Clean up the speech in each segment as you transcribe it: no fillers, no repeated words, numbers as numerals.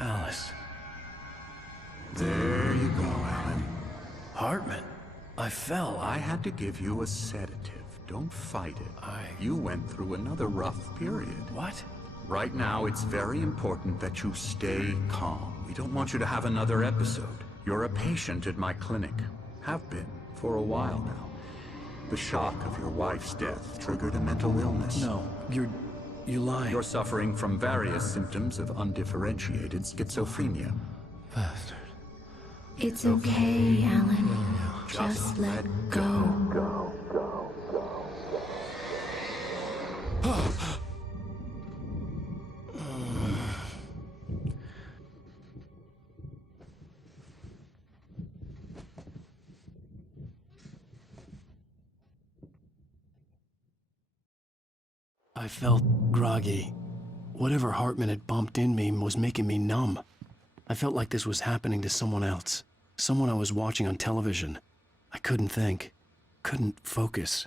Alice. There you go, Alan. Hartman. I fell. I had to give you a sedative. Don't fight it. You went through another rough period. What? Right now, it's very important that you stay calm. We don't want you to have another episode. You're a patient at my clinic. Have been for a while now. The shock of your wife's death triggered a mental illness. No, you're lying. You're suffering from various symptoms of undifferentiated schizophrenia. Bastard. It's okay, Alan. Just let go. I felt groggy. Whatever Hartman had bumped in me was making me numb. I felt like this was happening to someone else. Someone I was watching on television. I couldn't think. Couldn't focus.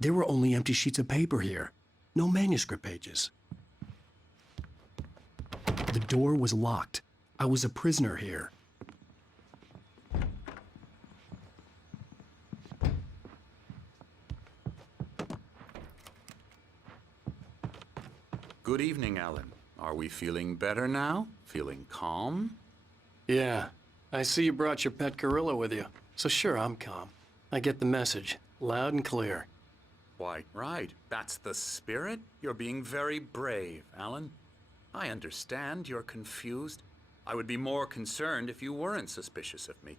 There were only empty sheets of paper here. No manuscript pages. The door was locked. I was a prisoner here. Good evening, Alan. Are we feeling better now? Feeling calm? Yeah. I see you brought your pet gorilla with you. So sure, I'm calm. I get the message. Loud and clear. Quite right. That's the spirit. You're being very brave, Alan. I understand you're confused. I would be more concerned if you weren't suspicious of me.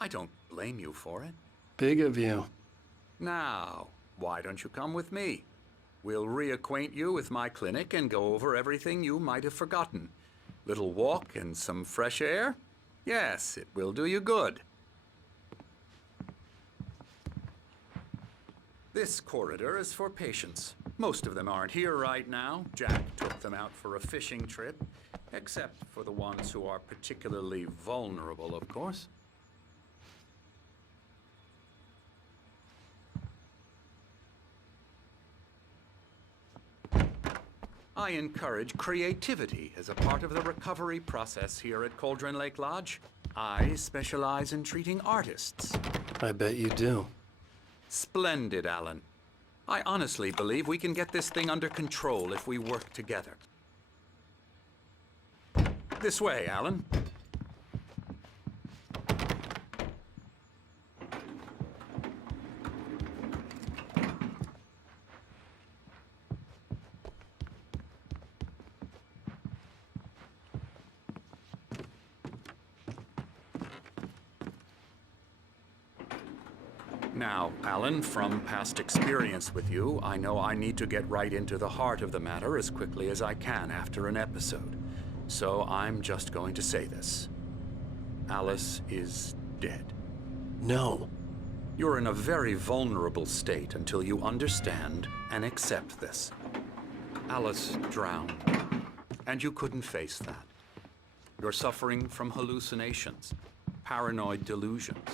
I don't blame you for it. Big of you. Now, why don't you come with me? We'll reacquaint you with my clinic and go over everything you might have forgotten. Little walk and some fresh air? Yes, it will do you good. This corridor is for patients. Most of them aren't here right now. Jack took them out for a fishing trip, except for the ones who are particularly vulnerable, of course. I encourage creativity as a part of the recovery process here at Cauldron Lake Lodge. I specialize in treating artists. I bet you do. Splendid, Alan. I honestly believe we can get this thing under control if we work together. This way, Alan. Now, Alan, from past experience with you, I know I need to get right into the heart of the matter as quickly as I can after an episode. So I'm just going to say this. Alice is dead. No. You're in a very vulnerable state until you understand and accept this. Alice drowned, and you couldn't face that. You're suffering from hallucinations, paranoid delusions,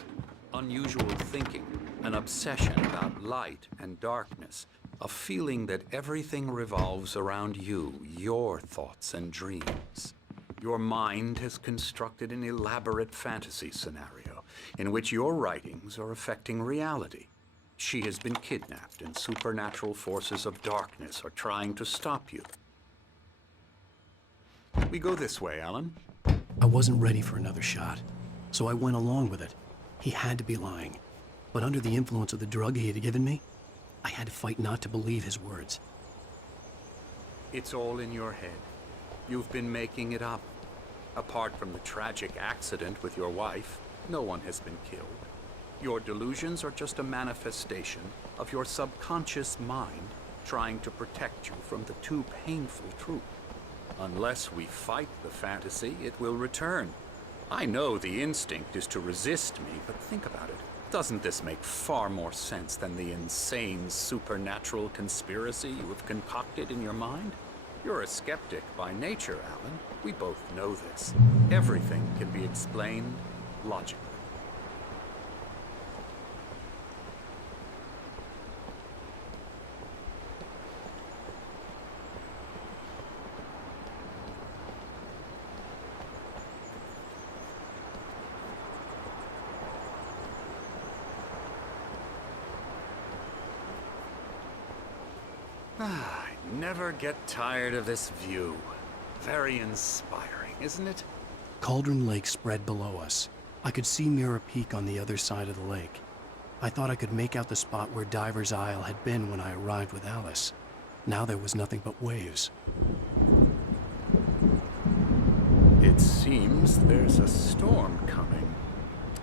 unusual thinking, an obsession about light and darkness, a feeling that everything revolves around you, your thoughts and dreams. Your mind has constructed an elaborate fantasy scenario in which your writings are affecting reality. She has been kidnapped and supernatural forces of darkness are trying to stop you. We go this way, Alan. I wasn't ready for another shot, so I went along with it. He had to be lying. But under the influence of the drug he had given me, I had to fight not to believe his words. It's all in your head. You've been making it up. Apart from the tragic accident with your wife, no one has been killed. Your delusions are just a manifestation of your subconscious mind trying to protect you from the too painful truth. Unless we fight the fantasy, it will return. I know the instinct is to resist me, but think about it. Doesn't this make far more sense than the insane supernatural conspiracy you have concocted in your mind? You're a skeptic by nature, Alan. We both know this. Everything can be explained logically. I never get tired of this view. Very inspiring, isn't it? Cauldron Lake spread below us. I could see Mirror Peak on the other side of the lake. I thought I could make out the spot where Diver's Isle had been when I arrived with Alice. Now there was nothing but waves. It seems there's a storm coming.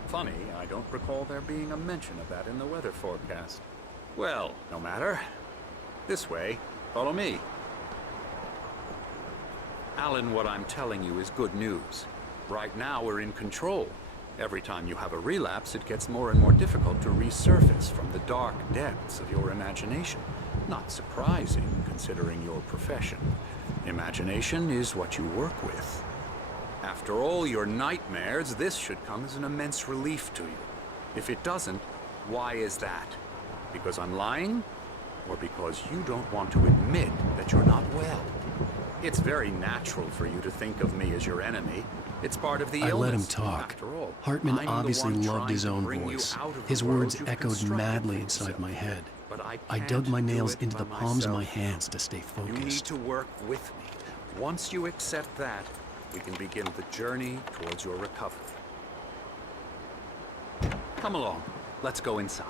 Funny, I don't recall there being a mention of that in the weather forecast. Well, no matter. This way. Follow me. Alan, what I'm telling you is good news. Right now, we're in control. Every time you have a relapse, it gets more and more difficult to resurface from the dark depths of your imagination. Not surprising, considering your profession. Imagination is what you work with. After all your nightmares, this should come as an immense relief to you. If it doesn't, why is that? Because I'm lying? Or because you don't want to admit that you're not well? It's very natural for you to think of me as your enemy. It's part of the illness. I let him talk. After all, Hartman I'm obviously the one loved his trying to own bring you voice. out of the His world words you've echoed constructed madly for inside yourself. my head. But I I can't dug my do nails it into by the palms of my myself. hands to stay You need focused. to work with me. Once you accept that, we can begin the journey towards your recovery. Come along. Let's go inside.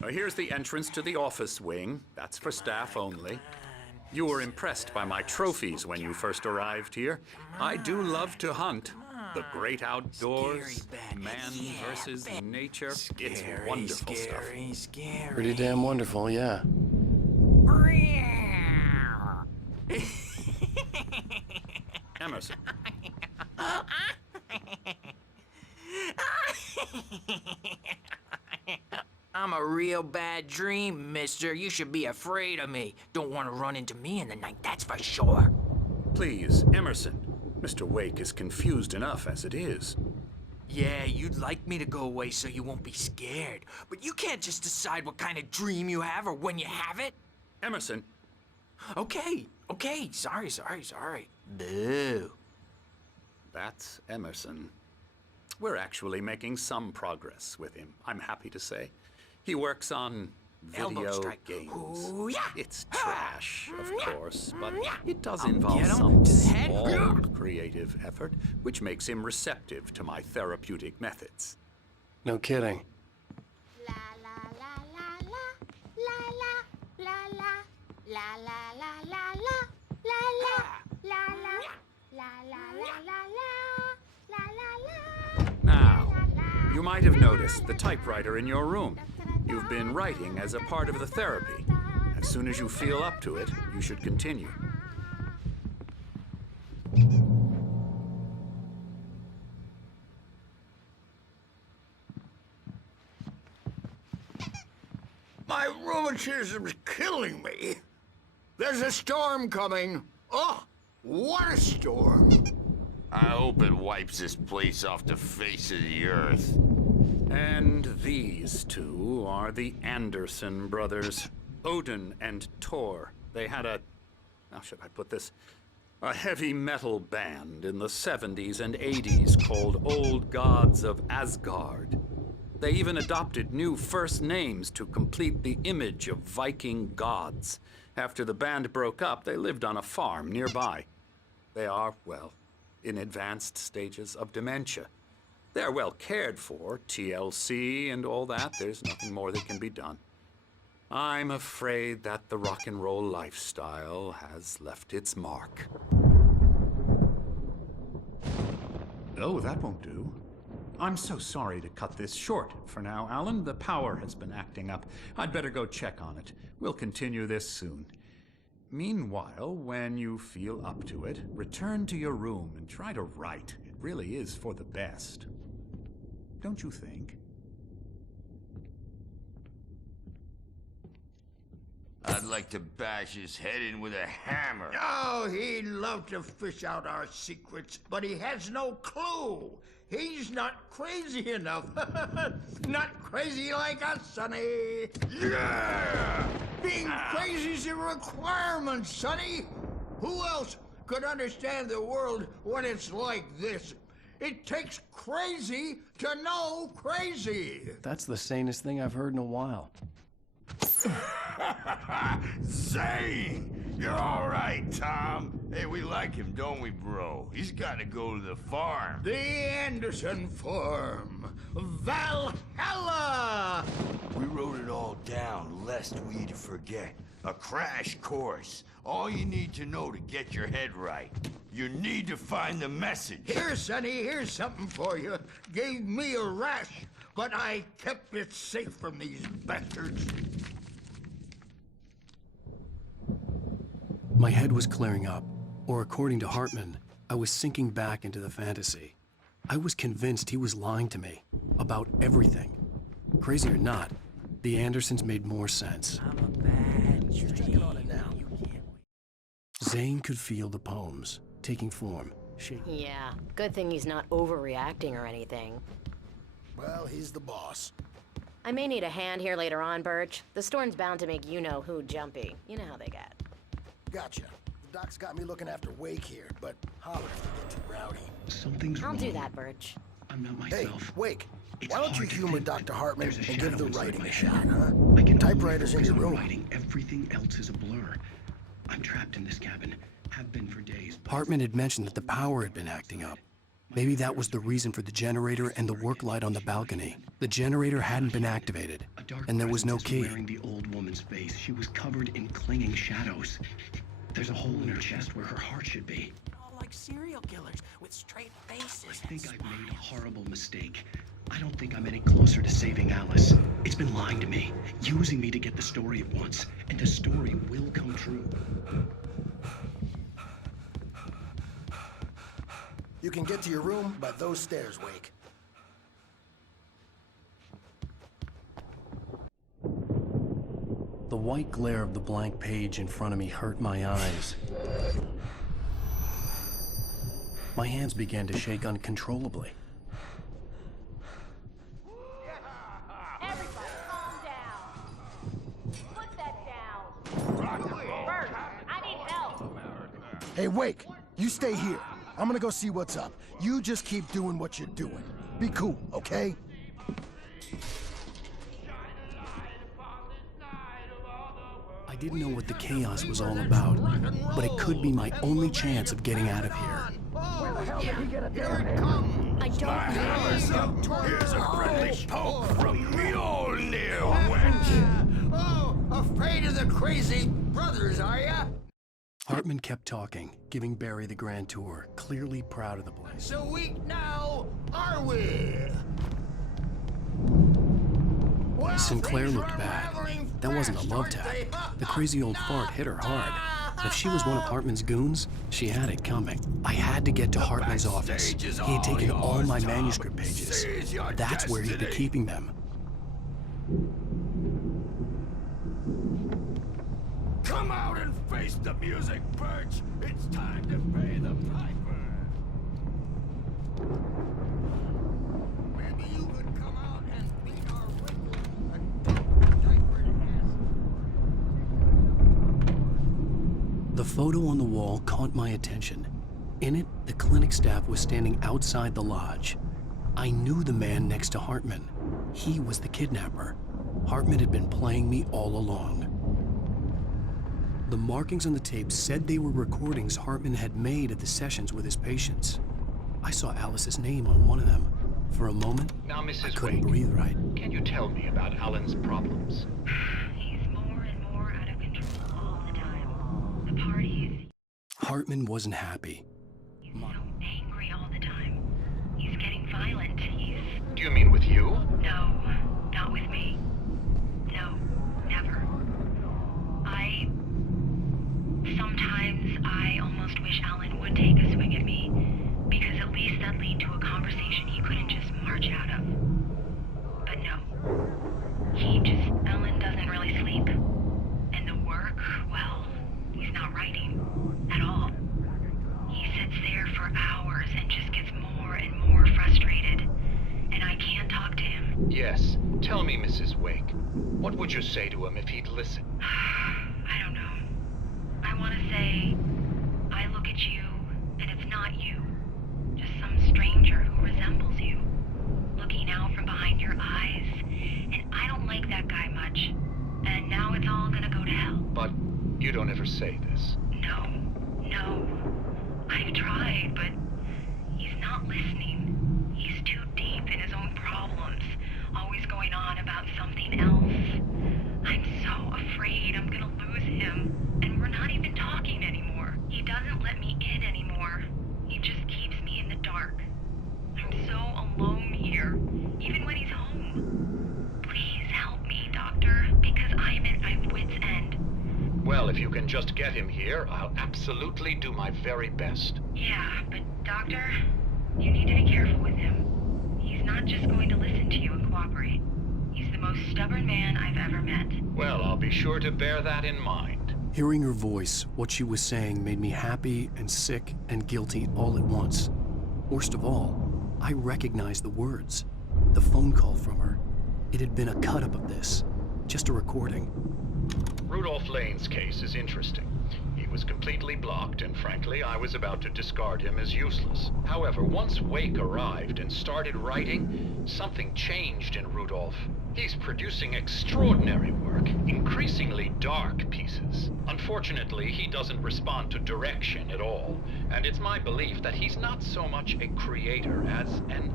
Now, here's the entrance to the office wing. That's for staff only. You were impressed by my trophies when you first arrived here. I do love to hunt. The great outdoors, man versus nature. It's wonderful stuff. Scary. Pretty damn wonderful, yeah. Emerson. I'm a real bad dream, mister. You should be afraid of me. Don't want to run into me in the night, that's for sure. Please, Emerson. Mr. Wake is confused enough as it is. Yeah, you'd like me to go away so you won't be scared. But you can't just decide what kind of dream you have or when you have it. Emerson, Okay. Sorry. Boo. that's Emerson. We're actually making some progress with him, I'm happy to say. He works on Elbow video strike. games. Ooh, yeah. It's trash, of course, but it does I'll involve get him some to the head. small creative effort, which makes him receptive to my therapeutic methods. No kidding. La la la la la la la la la la la la la la la la la la la la. Now, you might have noticed the typewriter in your room. You've been writing as a part of the therapy. As soon as you feel up to it, you should continue. My rheumatism's killing me. There's a storm coming. Oh, what a storm. I hope it wipes this place off the face of the earth. And these two are the Anderson brothers, Odin and Thor. They had how should I put this? A heavy metal band in the 70s and 80s called Old Gods of Asgard. They even adopted new first names to complete the image of Viking gods. After the band broke up, they lived on a farm nearby. They are, well, in advanced stages of dementia. They're well cared for, TLC and all that. There's nothing more that can be done. I'm afraid that the rock and roll lifestyle has left its mark. Oh, that won't do. I'm so sorry to cut this short for now, Alan. The power has been acting up. I'd better go check on it. We'll continue this soon. Meanwhile, when you feel up to it, return to your room and try to write. It really is for the best. Don't you think? I'd like to bash his head in with a hammer. Oh, he'd love to fish out our secrets, but he has no clue. He's not crazy enough. Not crazy like us, Sonny. Yeah! Being crazy's a requirement, Sonny. Who else could understand the world when it's like this? It takes crazy to know crazy. That's the sanest thing I've heard in a while. Zane! You're all right, Tom. Hey, we like him, don't we, bro? He's got to go to the farm. The Anderson Farm. Valhalla! We wrote it all down, lest we forget. A crash course. All you need to know to get your head right. You need to find the message. Here, Sonny, here's something for you. Gave me a rash, but I kept it safe from these bastards. My head was clearing up, or according to Hartman, I was sinking back into the fantasy. I was convinced he was lying to me about everything. Crazy or not, the Andersons made more sense. I'm a bad dream. on it now. Zane could feel the poems taking form. Yeah, good thing he's not overreacting or anything. Well, he's the boss. I may need a hand here later on, Birch. The storm's bound to make you-know-who jumpy. You know how they get. Gotcha. The doc's got me looking after Wake here, but holler if you get too rowdy. Something's I'll wrong. do that, Birch. I'm not Hey, myself. Wake, It's why don't you hard to humor think. Dr. Hartman There's a and give shadow the inside writing my a head. shot, huh? I can Typewriters in only your focus on room. writing. Everything else is a blur. I'm trapped in this cabin. Have been for days. Hartman had mentioned that the power had been acting up. Maybe that was the reason for the generator and the work light on the balcony. The generator hadn't been activated, and there was no key. Wearing the old woman's face, she was covered in clinging shadows. There's a hole in her chest where her heart should be. All like serial killers with straight faces. I think I've made a horrible mistake. I don't think I'm any closer to saving Alice. It's been lying to me, using me to get the story it wants, and the story will come true. You can get to your room by those stairs, Wake. The white glare of the blank page in front of me hurt my eyes. My hands began to shake uncontrollably. Everybody, calm down. Put that down. Bert, I need help. Hey, Wake, you stay here. I'm gonna go see what's up. You just keep doing what you're doing. Be cool, okay? I didn't know what the chaos was all about, but it could be my only chance of getting out of here. I don't know. Here's a friendly poke from Mjolnir, wench! Oh, afraid of the crazy brothers, are ya? Hartman kept talking, giving Barry the grand tour, clearly proud of the place. So weak now, are we? Well, Sinclair things looked are bad. unraveling That wasn't a fast, love aren't tap. they? The crazy old fart hit her hard. If she was one of Hartman's goons, she had it coming. I had to get to Hartman's office. backstage is He had all taken all yours, my Tom. manuscript pages. Seize your That's where he'd be destiny. keeping them. Come out and face the music, Birch! It's time to pay the piper! Maybe you could come out and beat our whistle and diapered ass. The photo on the wall caught my attention. In it, the clinic staff was standing outside the lodge. I knew the man next to Hartman. He was the kidnapper. Hartman had been playing me all along. The markings on the tape said they were recordings Hartman had made at the sessions with his patients. I saw Alice's name on one of them. For a moment, Now, I Mrs. couldn't Wake, breathe right. can you tell me about Alan's problems? He's more and more out of control all the time. The parties, Hartman wasn't happy. he's so angry all the time. He's getting violent. Do you mean with you? No, not with me. No, never. Sometimes I almost wish Alan would take a swing at me, because at least that'd lead to a conversation he couldn't just march out of. But no. Alan doesn't really sleep. And the worse Yes. Tell me, Mrs. Wake. What would you say to him if he'd listen? I don't know. I want to say, I look at you, and it's not you. Just some stranger who resembles you. Looking out from behind your eyes, and I don't like that guy much. And now it's all gonna go to hell. But you don't ever say this. No. I've tried, but he's not listening. He's too deep in his own problems, always going on about something else. I'm so afraid I'm gonna lose him, and we're not even talking anymore. He doesn't let me in anymore. He just keeps me in the dark. I'm so alone here, even when he's home. Please help me, Doctor, because I'm at my wit's end. Well, if you can just get him here, I'll absolutely do my very best. Yeah, but Doctor, you need to be careful with him. He's not just going to listen to you and cooperate. He's the most stubborn man I've ever met. Well, I'll be sure to bear that in mind. Hearing her voice, what she was saying made me happy and sick and guilty all at once. Worst of all, I recognized the words. The phone call from her. It had been a cut-up of this. Just a recording. Rudolph Lane's case is interesting. He was completely blocked, and frankly, I was about to discard him as useless. However, once Wake arrived and started writing, something changed in Rudolph. He's producing extraordinary work, increasingly dark pieces. Unfortunately, he doesn't respond to direction at all, and it's my belief that he's not so much a creator as an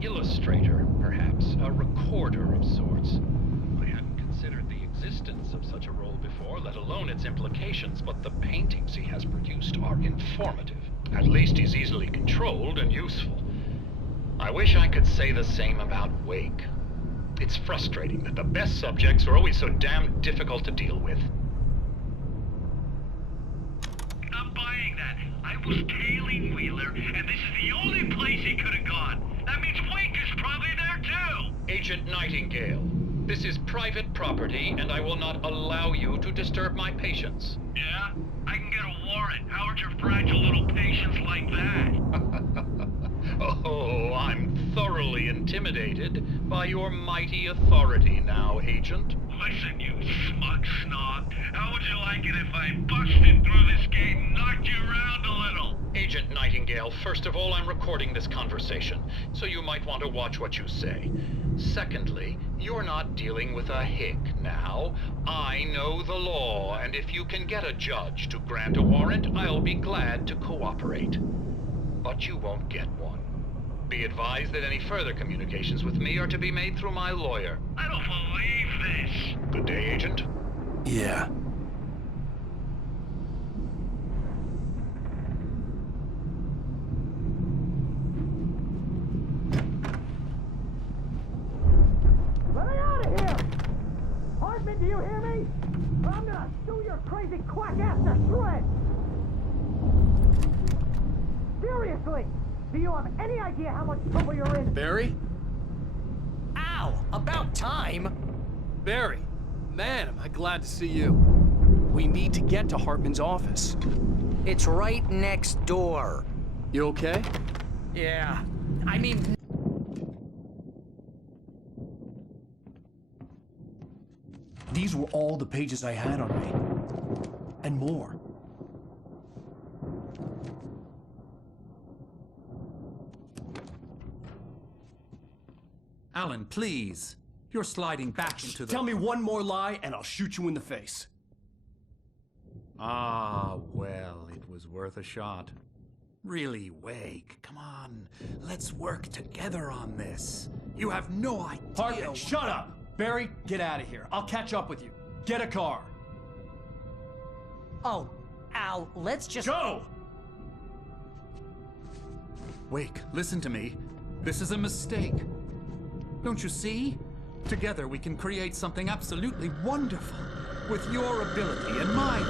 illustrator, perhaps, a recorder of sorts. I hadn't considered the existence of such a role before, let alone its implications, but the paintings he has produced are informative. At least he's easily controlled and useful. I wish I could say the same about Wake. It's frustrating that the best subjects are always so damn difficult to deal with. Not buying that. I was tailing Wheeler, and this is the only place he could have gone. That means Wake is probably there too! Agent Nightingale, this is private property, and I will not allow you to disturb my patients. Yeah? I can get a warrant. How are your fragile little patients like that? Oh, I'm thoroughly intimidated by your mighty authority now, Agent. Listen, you smug snob. How would you like it if I busted through this gate and knocked you around a little? Agent Nightingale, first of all, I'm recording this conversation, so you might want to watch what you say. Secondly, you're not dealing with a hick now. I know the law, and if you can get a judge to grant a warrant, I'll be glad to cooperate. But you won't get one. Be advised that any further communications with me are to be made through my lawyer. I don't believe this. Good day, Agent. Yeah. Let me out of here! Hartman, do you hear me? Or I'm gonna chew your crazy quack ass to shreds! Seriously! Do you have any idea how much trouble you're in? Barry? Ow! About time! Barry, man, am I glad to see you. We need to get to Hartman's office. It's right next door. You okay? Yeah. I mean... These were all the pages I had on me. And more. Alan, please. You're sliding back into the... Tell me one more lie and I'll shoot you in the face. Ah, well, it was worth a shot. Really, Wake, come on. Let's work together on this. You have no idea... Hartman, shut up! Barry, get out of here. I'll catch up with you. Get a car. Oh, Al, let's just... Go! Wake, listen to me. This is a mistake. Don't you see? Together we can create something absolutely wonderful. With your ability and mine.